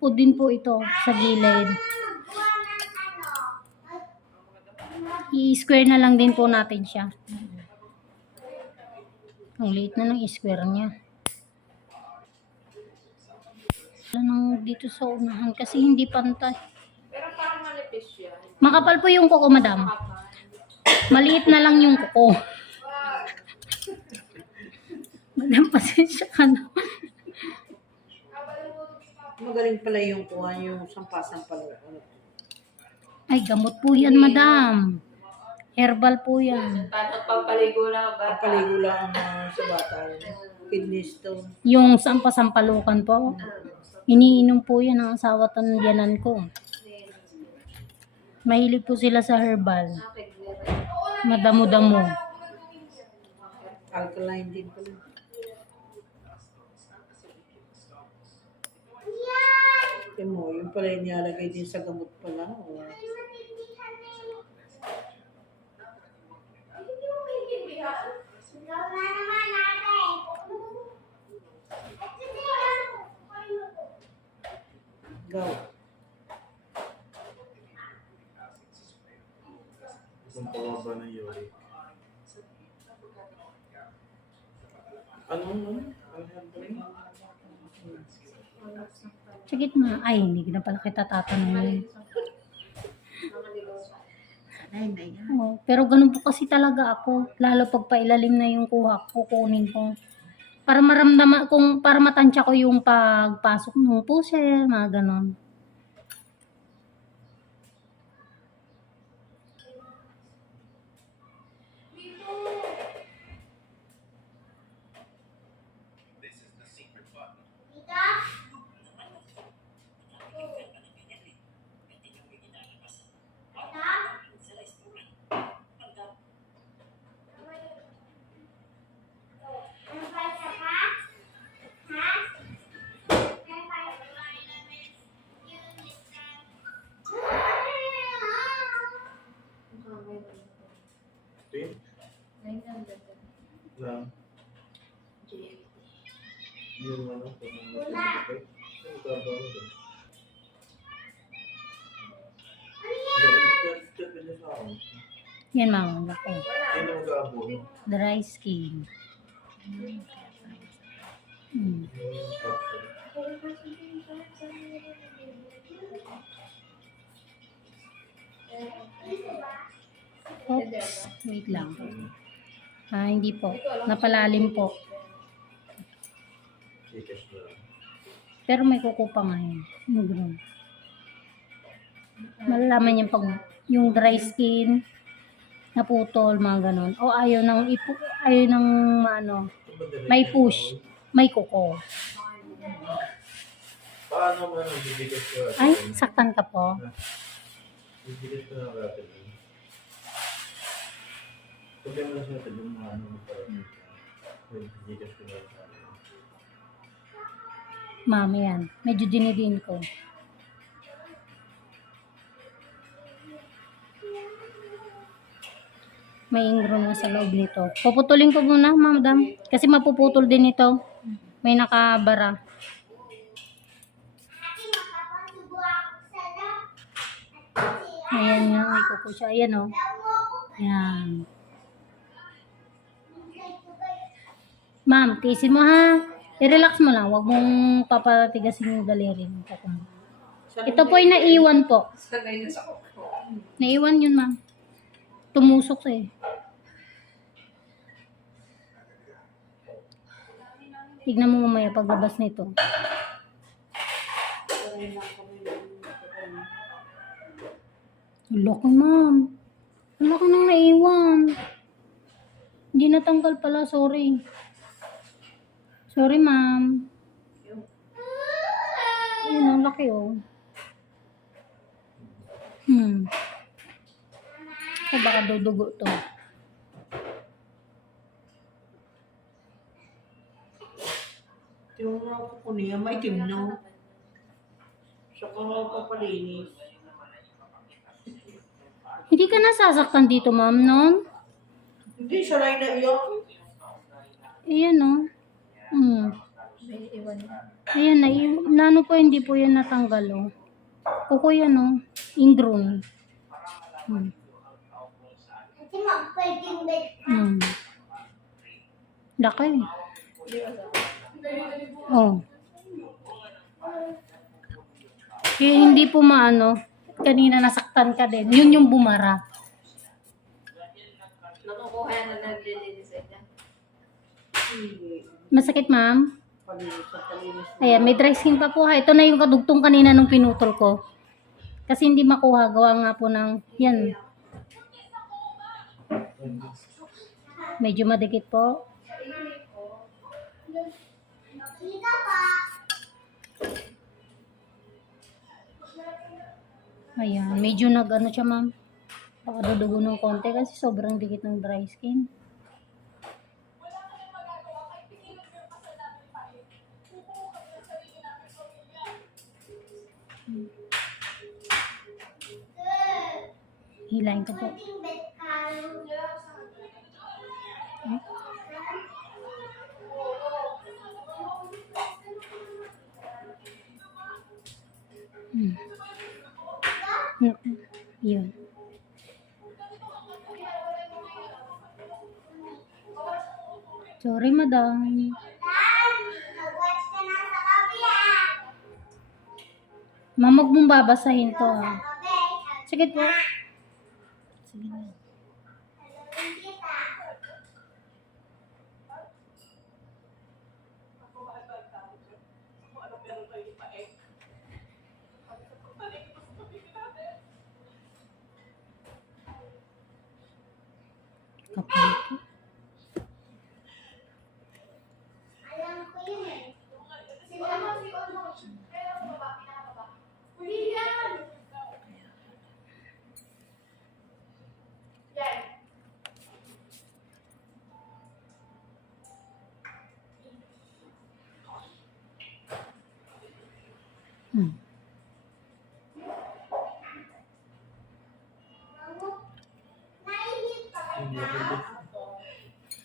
po din po ito sa gilid. I-square na lang din po natin siya. Ang liit na ng square niya. Wala nang dito sa unahan kasi hindi pantay. Pero parang malipis siya. Makapal po yung kuko, madam. Maliit na lang yung kuko. Madam, pasensya ka na. Magaling pala yung kuha yung sampasan pala. Ano? Ay, gamot po yan, madam. Herbal po yan. Parang pampaligo lang ba? Kapaligo lang ang sa bata. Kidney stone. Yung sampasampalukan po. Iniinom po yan ang asawa tandiyanan ko. Mahilig po sila sa herbal. Madamo-damo. Alkaline din pala. Ito mo, yung pala yung nilalagay din sa gamot pala. Oh. Gaw. Kung pababa ng uric. Ano? Ano? Ano yan ba yun? Sa gitna. Ay, hindi na pala kita tatanungin. Oo, pero ganun po kasi talaga ako. Lalo pag pailalim na yung kuha, kukunin ko. Para maramdaman, kung para matansya ko yung pagpasok ng pusher, mga ganon. Yung ano, kung ano doon. Yan. Sino mag-aabono? Dry skin. Hmm. Yung. Oops, wait lang. Ah, hindi po. Napalalim po. Na lang. Pero may kuko pa ngayon. Yung green. Malalaman yung pag yung dry skin naputol, mga ganon. O ayaw nang ipu, ayaw nang ano, may push, yun? may kuko. Paano mo ano, bibigas ko natin? Ay, saktan ka po. Bibigas ko na natin. Pagka mo lang sa natin yung mga ano para bibigas ko na natin. Mami yan. Medyo dinidin ko. May ingro na sa loob nito. Puputulin ko muna, madam. Kasi mapuputol din ito. May nakabara. Ayan nga, may kuko siya. Ayan o. Ayan. Ma'am, tiisin mo ha. I-relax mo lang. Huwag mong papatigasin yung daliri mo. Ito po ay naiwan po. Sagay na sa kuko. Naiwan yun, ma'am. Tumusok eh. Tignan mo mamaya paglabas nito. Ang laki, ma'am. Laki nang naiwan. Hindi natanggal pala, sorry. Sorry, ma'am. Ayun, ang laki, oh. Hmm. O baka dudugo to. Yung mga kuko niya, maitim na. Saka papalinis. Hindi ka nasasaktan dito, ma'am, noon? Hindi, sanay na iyak. Ayan, oh. Iwan. Ayan na, nano po hindi po yan natanggal oh. Kuko yan oh, ingrown. Hmm. Hmm. Laki. Oh. Kaya hindi po maano, kanina nasaktan ka din. Yun yung bumara. Nakukuha na naglilinis niya. Hindi. Masakit ma'am? Ayan, may dry skin pa po ha. Ito na yung kadugtong kanina nung pinutol ko. Kasi hindi makuha. Gawa nga po ng, yan. Medyo madikit po. Ayan, medyo nag ano siya ma'am. Baka dudugo ng konti kasi sobrang dikit ng dry skin. Hilahin ko po. Hmm. Naku, Yun. Sorry, madam. Ma'am, huwag mong babasahin to, ah. Sige po.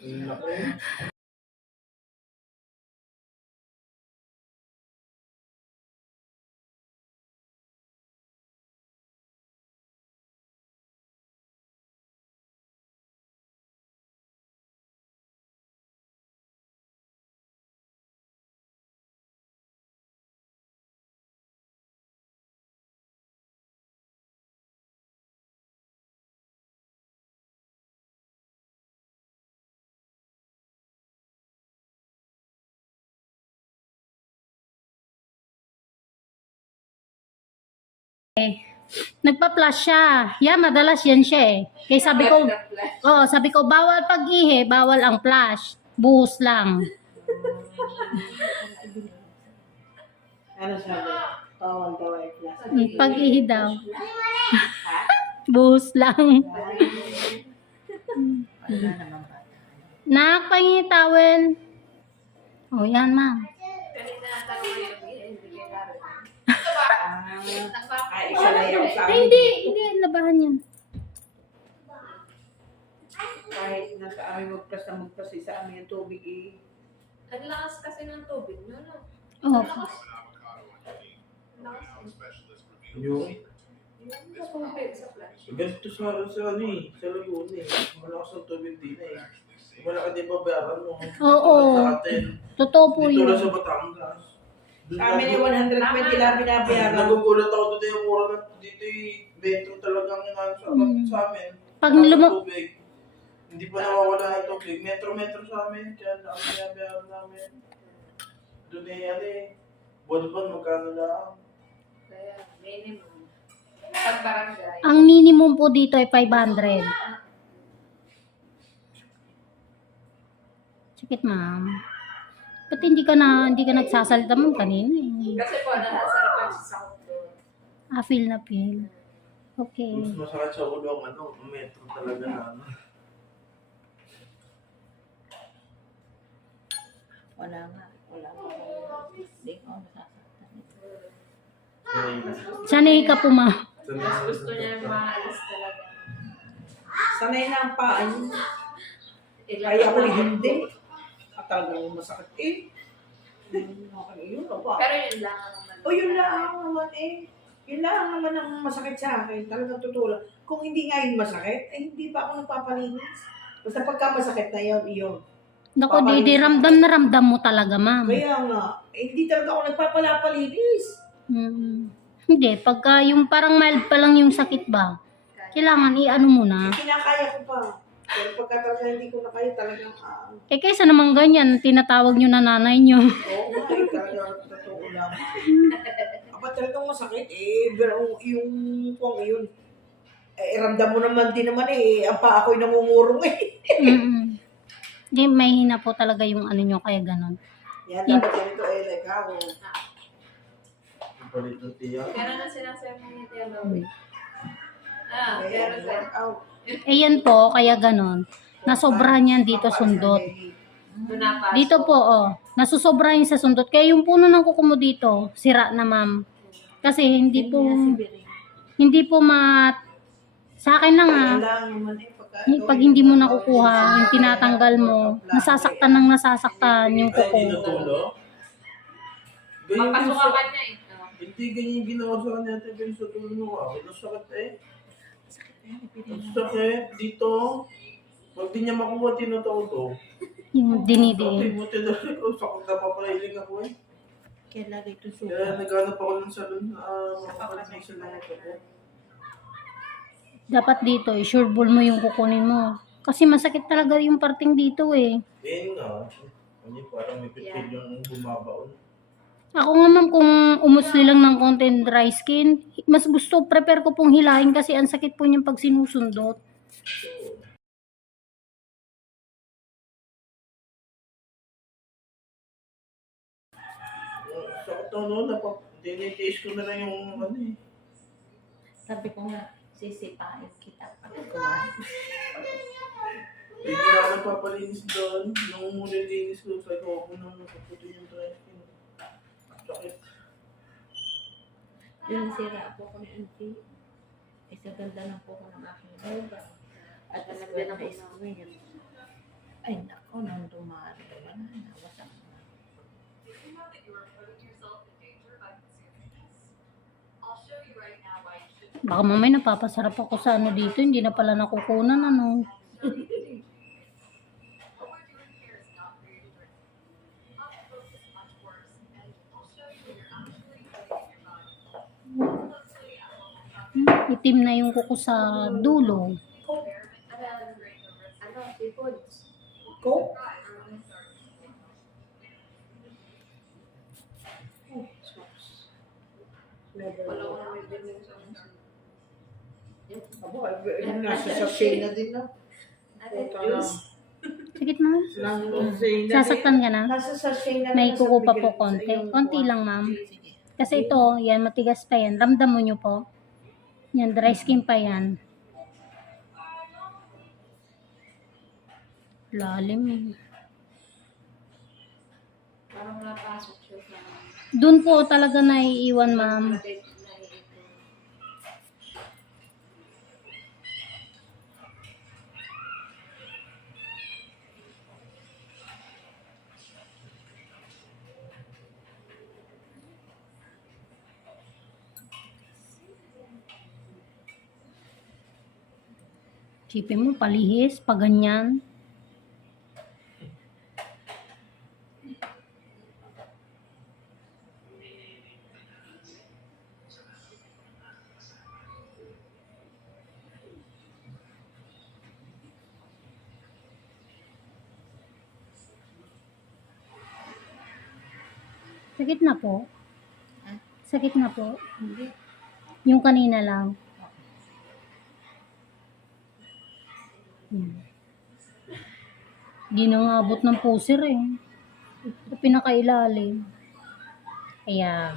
嗯 呐 Nagpa-flash siya. Yeah, madalas yan siya eh. Kaya sabi ko, oo, sabi ko, bawal pag-ihi, bawal ang flash. Buhos lang. Ano sabi? Tawag daw ay class. Pag-ihi daw. Buhos lang. Nak, pahingi towel. Oh, yan, ma'am. Kanina natanong ko yung hindi kayo naroon. Ay, isa na yung sa Ay, amin. hindi, hindi, labahan yan. Kahit nasa amin magpas na magpas sa amin yung tubig eh. Ang lakas kasi ng tubig, no? no? Oh, Ang lakas. Yung, Yung tubig sa flash. ganito sa, sa ano eh, sa Laguna eh. Malakas ang tubig din eh. Malaki din babayaran mo. Oo. Sa atin. totoo po Dito lang yun. sa Batangas. Sa amin yung 120 lang binabayaran. Nagugulat ako dito yung mura na dito yung metro talagang inano sa, Mm. sa amin. Pag Nasa luma- tubig. Hindi pa nawawala ng tubig. Metro-metro sa amin. Kaya ang binabayaran namin. Doon eh, ano eh. Buwan-buwan magkano lang. Kaya, minimum. Pag barangay. Ang minimum po dito ay 500. Sakit, ma'am. Ba't hindi ka na, hindi ka nagsasalita ma'am kanina eh. Kasi po, nakasarap ang sasakot doon. Ah, feel na feel. Okay. Mas masakit sa ulo ang ano, metro talaga na ano. Wala nga. Wala nga. Hindi ko nasasaktan. Sanay na. Sanay ka po. Sanay Mas gusto niya yung maalis talaga. Sanay na ang paa niya. Ilang Kaya ko hindi. Talagang masakit eh. Yun ka pa. Pero yun lang ang naman. O yun lang naman eh. Yun lang naman ang masakit sa akin. Talagang tutulong. Kung hindi nga yung masakit, eh hindi pa ako nagpapalinis. Basta pagka masakit na yun, yun. Naku, Papalinis di, di ramdam na ramdam mo talaga, ma'am. Kaya nga, eh, hindi talaga ako nagpapalapalinis. Mm. Hindi, pagka yung parang mild pa lang yung sakit ba, kailangan i-ano mo na. Kinakaya ko pa. Pero pagka talaga hindi ko na kaya talagang, ah, Eh kaysa naman ganyan, tinatawag nyo na nanay nyo. oo nga, eh, talaga totoo lang. Kapag talagang masakit, eh, pero yung kung yun, eh, ramdam mo naman din naman eh, ang pa ako'y nangungurong eh. Mm. Hindi, may hina po talaga yung ano nyo, kaya ganon. Yan, dapat ganito eh, like ako. Palit ng tiya. Ganun ang sinasabi ni Tia Loie. Ah, Kaya, pero sa... work out. Eh yan po, kaya ganon. Nasobrahan yan dito sundot. Dito po, oh, nasusobrahan yan sa sundot. Kaya yung puno ng kuko mo dito, sira na ma'am. Kasi hindi po, hindi po ma... Sa akin lang pagka, pag hindi mo nakukuha, yung tinatanggal mo, nasasaktan ng nasasaktan yung kuko. ka niya eh. Hindi ganyan yung ginawa sa kanya pero sa tulong mo ako. Nasakit eh. Ang sakit dito. Pag di niya makuha, tinuturo. Yung dinidiin. Buti na rin ko. Sakot na papahiling ako eh. Kaya lagi ito Kaya suka. naghanap ako ng salon na uh, makapag-make ng ako. Dapat dito, eh, sure ball mo yung kukunin mo. Kasi masakit talaga yung parting dito eh. Eh nga. Ano parang may pitil yung bumabaon. Ako nga ma'am, kung umusli lang ng konti and dry skin, mas gusto, prepare ko pong hilahin kasi ang sakit po niyang pag sinusundot. Yung na noon, napap- tinitiis ko na lang yung ano eh. Sabi ko nga, sisipain kita pagkawa. Hindi na ako nagpapalinis doon. Nung nilinis ko, sabi ko, ako nang nakaputin yung dry skin. Sakit. Yung sira po ko ni Auntie. Isa ganda ng po ko ng aking loba. At alam Ganda na po is queen. Ay, nako, nang dumari ka na, nawasak na. Baka mamay napapasarap ako sa ano dito, hindi na pala nakukunan ano. Hmm, Itim na yung kuko sa dulo. Coke? Abo, nasa sachet na din na. Sachet na Sasaktan ka na. May kuko pa po konti. Konti lang ma'am. Kasi ito, yan, matigas pa yan. Ramdam mo nyo po. Yan, dry skin pa yan. Lalim eh. Parang napasok siya sa... Doon po talaga naiiwan ma'am. Sipin mo, palihis, ganyan. Sakit na po. Sakit na po. Hindi. Yung kanina lang. Hmm. Di na nga abot ng puser eh. Ito pinakailalim. Kaya.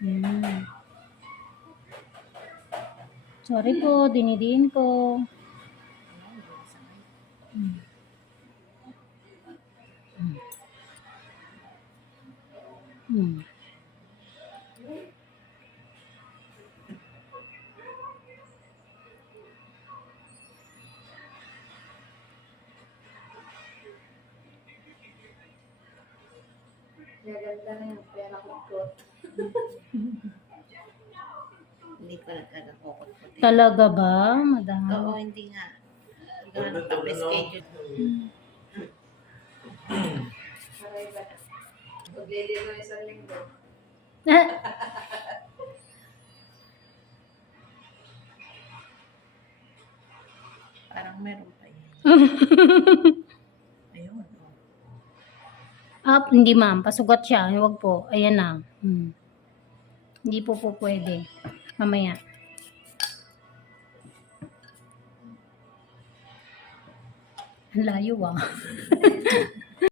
Hmm. Sorry po, dinidiin ko. Hmm. Hmm. Gaganda Talaga ba, madam? Oo, hindi nga. Hindi ko na nagpa-schedule. Aray ba? Maglili mo isang linggo. Parang meron pa yun. Ayun. oh. Ah, hindi ma'am, pasugat siya. Huwag po. Ayan na. Hmm. Hindi po po pwede. Mamaya. Ang layo ah.